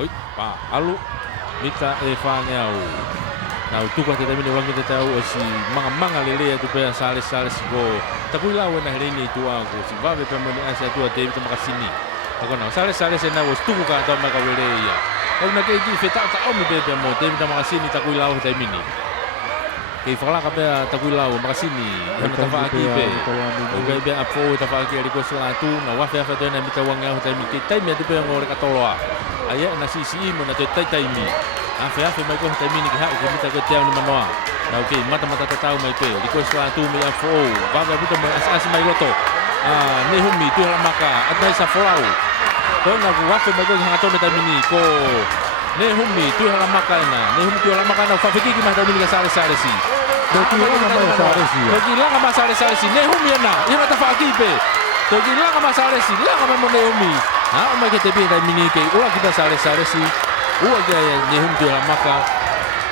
Oi, pa, alu, mita e whanau. Nau tuka te tamini wangi te tau o si manga lelea tu pea sale ko. Takui lau e na hereni i tua ko si vave pe moni asa tua te vita makasini. Tako nau sale se nau o stuku ka tau maka welea. Au na kei ki whetau ta omi pe pe mo te vita makasini takui lau he tamini. Kei whakalaka pea takui lau makasini. Hana tawhaki pe. Au kai pea apo e tawhaki a riko salatu. Na wafe awha toena mita wangi au he tamini. Kei taimi atu pea ngore katoloa. Aya na sisi imo na te taimi. Afe mai ko taimini ki hau ki mita ko te au ni manoa. Na okay, mata tatau mai pe. Liko salatu mi afo. Vaga buta mai as mai loto. Ne humi tu hala maka atai sa folau. Ko na ku wafe mai ko hanga tome taimini ko ne humi tu hala maka na. Ne humi tu hala maka na fa fiki ki mai taimini ka sare si. Toki langa masare si. Ne humi na. Ina ta fa pe. Toki langa masare si. Langa mai mo ne humi. Ha o mai ke te bi taimini ke ula kita sare si. Ua gaya ne hum tu la maka.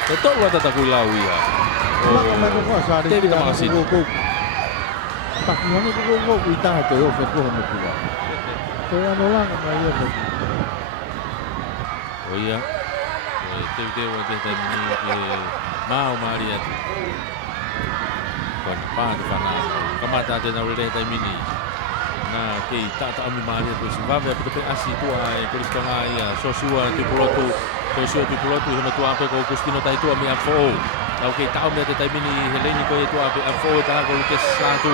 Te tolu ata takui lau ia. Te vita makasini. Tak nyanyi ko ita to yo fe ko mo tua. Te ano lang mai yo. O ia. Te o te taimini ke mau maria. Kon pa te fana. Kamata te na ule taimini. Na kei tata ami maria tu si vave pe asi tua e kulistonga ia sosua tu pulotu hona tua pe ko kustino tai tua mi afo. Na kei tau me te taimini heleni ko tua pe afo ta ko ke satu.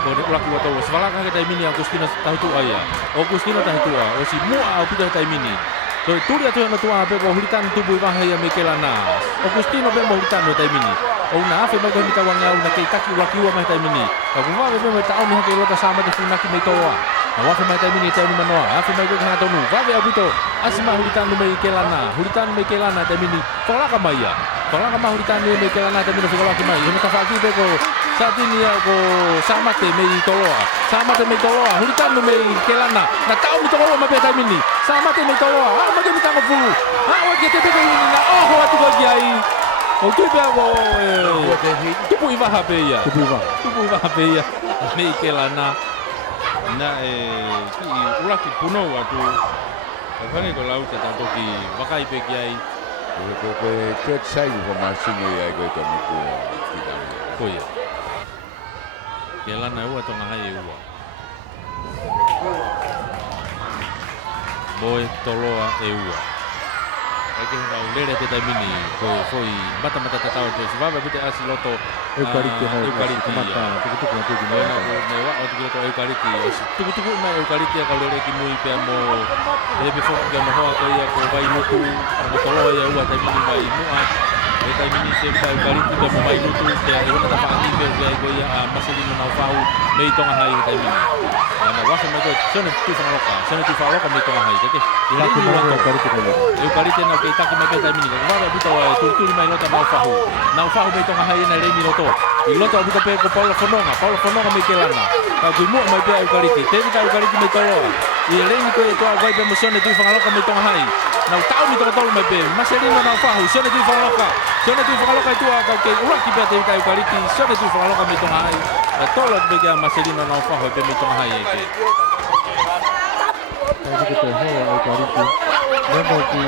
Ko de ulaki wato svala ka taimini ang kustino tai tua ia. O kustino tai tua o si mua au pita taimini. To turia tu hona tua pe ko hulitan tubu bahaya mekelana. O kustino pe mo hulitan no taimini. O na afe mai ko mita wanga na kei taki ulaki wa mai taimini. Ka ku vave me ta au ke lota sama te funaki me toa. Na wafe mai taimini te ni manoa. Afe mai ko hana tonu. Vave abuto asima hulitan no me kelana. Hulitan me kelana taimini. Falaka mai ya. Falaka ma hulitan me kelana taimini falaka mai. Hona ka faki pe ko satini ya ko sama te me toloa. Sama te me toloa. Hulitan no me kelana. Na tau mi toloa ma pe taimini. Sama te me toloa. Ah ma ke mi tango fulu. Ah o ke te pe ni na oh atu ko ai. O tu pe go tupu iwa hape ia. Tupu iwa hape ia. Me kelana. Na ki ulaki puno atu. Kani ko lau ta toki wakai pe ki ai. Ko church sai ko masini ai ko to ko kita. Ko ia. Kelana ua tonga hai ua. Boy toloa e ua. Ake na ulere te taimini ko foi mata tatau te sivava bite asi loto eukalipti mata tuku na tuku na me wa o tuku to eukalipti tuku na eukalipti ka ulere ki mui pe mo e be fo ka mo ho ko ia ko vai mutu ko tolo ia ua taimini vai mua e taimini te eukalipti ka mo vai mutu te e na pa ni be ko ia masili no fau me tonga hai taimini na wa me ko sone tu fa loka me tonga hai ke ila ko mo eukalipti na ke taki mai peta mini ko vava buta turturi mai lota mau fahu me tonga hai na reni loto I loto buta pe ko Paulo Fononga me kelana ka ku mo mai pe eukalipti te vita eukalipti me tolo I reni ko e to vai pe mosone tu fangaloka me tonga hai na tau mi to tolo mai pe maserino na fahu sone tu fangaloka tu ka ke ulaki pe te vita eukalipti sone tu fangaloka me tonga hai na tolo pe ke maserino na fahu pe me tonga hai ke Ai ko ho eukalipti Lembra que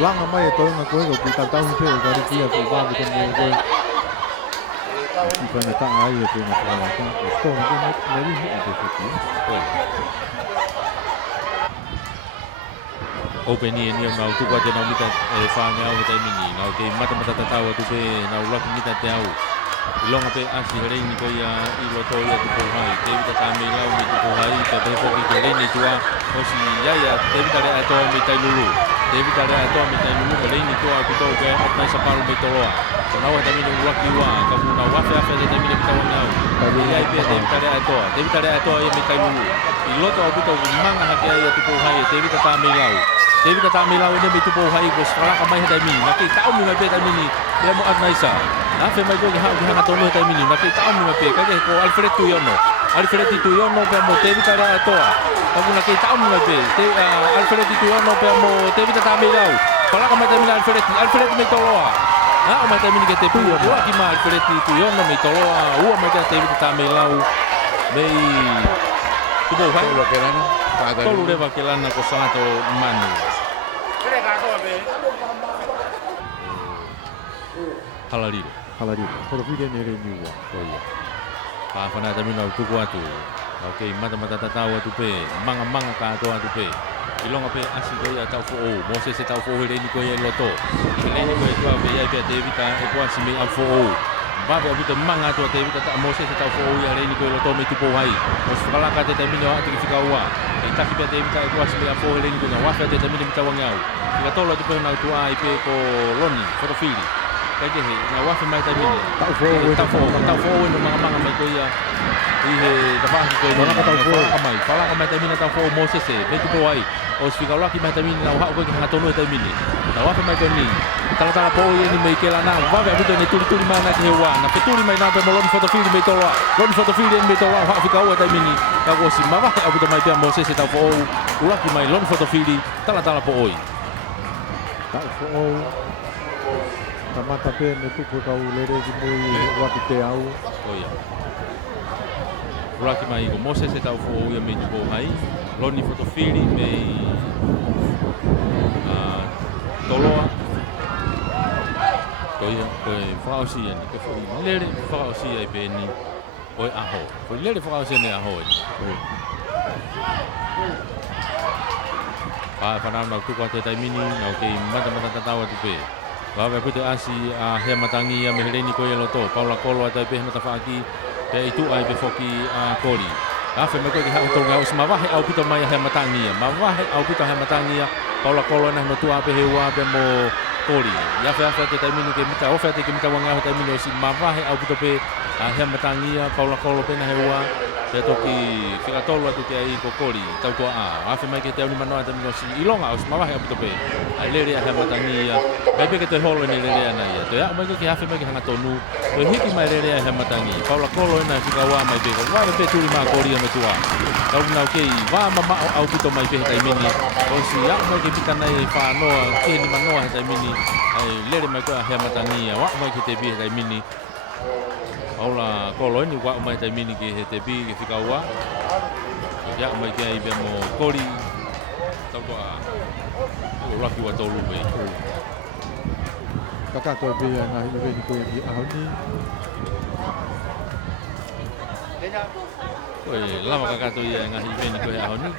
lá na maia toda uma coisa que tá tão feio agora que é provável que não vai e quando tá aí eu tenho uma palavra que estou no meio do aqui open ni na tu kwa te na mita e fa nga o te mini na ke mata tatau tu pe na ula mita te au ilonga pe asi rei ko ia I loto ia tu ko hai te vita ka me lau mi tu ko hai te pe ko ki rei ni tua o si ia te vita re ato mi tai lulu te vita re ato mi tai lulu rei ni tua ku to ke atna sa paru me toloa so na wa te mi ula ki wa ka mu na wa fa te mi ta wa ngau ka ia pe te vita re ato ia mi tai lulu I loto ku to manga ha ke ia tu ko hai te vita ka me lau te vita ka me lau ne mi tu ko hai ko sala ka mai dai mi na ke tau mi me pe dai mi dia mo atna sa Afe mai ko ki hana tonu tai mini na ke tau mi pe ka ke ko Alfred Tuyono pe mo te vita ra toa ka na ke tau mi pe te Alfred Tuyono pe mo te vita ta milau para ka mai tai mini Alfred me toloa na o mai tai mini ke te pu o ki ma Alfred Tuyono me toloa o mai te vita ta milau mei tu bo hai Lo que lana tolu leva ke lana ko sato manu Halali. Halari. Poro fide nere niwa. Oh iya. Whana tamina tuku atu. Okay, mata tatawa tu pe. Manga ka ato atu pe. Ilonga pe asi ko ia tau fo o. Moses se tau fo o ni ko ia loto. Ni ko ia pe ia pe David ta e kwa simi al fo o. Babe abu te manga to David ta Moses se tau fo o ia ni ko ia loto me tu po hai. Mos kala ka te tamina atu ki fika wa. E ta ki pe David ta e kwa simi al fo o ni ko na wa te tamina mi tawangau. Ika tolo tu pe na tu ai pe ko loni for fili. Kaya he na wa fe mai tamina. Tau fo o no manga mai ko ia. Ihe dapat ko no na tau fo amai. Fala amai tamina tau fo Moses e pe tu po ai. Os fika laki mai tamina na wa ko ki hanga tonu tamina. Na wa fe mai toni. Tala po ye ni mai kela na wa ve abuto ni tuli mana ki hewa. Na pe tuli mai na pe molon foto fili mai tola. Lon foto fili mai tola wa fika o tamini. Ka ko si mava abuto mai pe Moses e tau fo ulaki mai lon foto fili tala po oi. Tau fo o. Tamata pe ne tupu kau lere ki mui wati te au. Oh iya. Ulaki mai ko Moses e tau fo ia me tupo mai. Loni foto fili mai toloa. Koia whakaosi ani, ke whai lere whakaosi ai pēni oi aho. Koe lere whakaosi ani aho ani. Whanau nau tuku atu e taimini, nau kei mata tatawa tu pē. Wawe pute asi a hea matangi a mehereni koe loto. Paula kolo atai pē hemata whaaki, pē itu ai pē whoki a kori. Awhi mai koe ki hau tonga au si mawahe au pito mai a hea matangi a. Mawahe au pito hea matangi a. Paula kolo na hino tua pē heua pē mo kori. Awhi te taimini ke mita, ofe te ke mita wanga ho taimini o si mawahe au pito pē a hea matangi a. Paula kolo pē na heua. Pē toki whikatolo atu te ai ko kori, tau tua a. Awhi mai ke te auni manoa taimini o si ilonga au si mawahe au pito pē. Ai lere a hea matangi a. Pai pē ke te holo ni lere ana ia. Toi a mai ko ki hawhi mai ke hanga tonu. Toi hiki mai lere a hea matangi. Paula kolo ena whikaua mai pē. Wawe pē turi maa kori a me tua. Tau nau kei, wā mama au pito mai pē he taimini. O si a mai ke pita nei whanoa, ke ni manoa he taimini. Ai lere mai koe a hea matangi a. Wā mai ke te pi he taimini. Paula kolo eni wā mai taimini ke he te pi ke whikaua. Ia mai ke ai pē mo kori. Tau koa o laki wa tolu pē. Kakato pe nga hilewe ni koe ki aho ni. Koe lama kakato ia ngahi pē ni koe aho ni.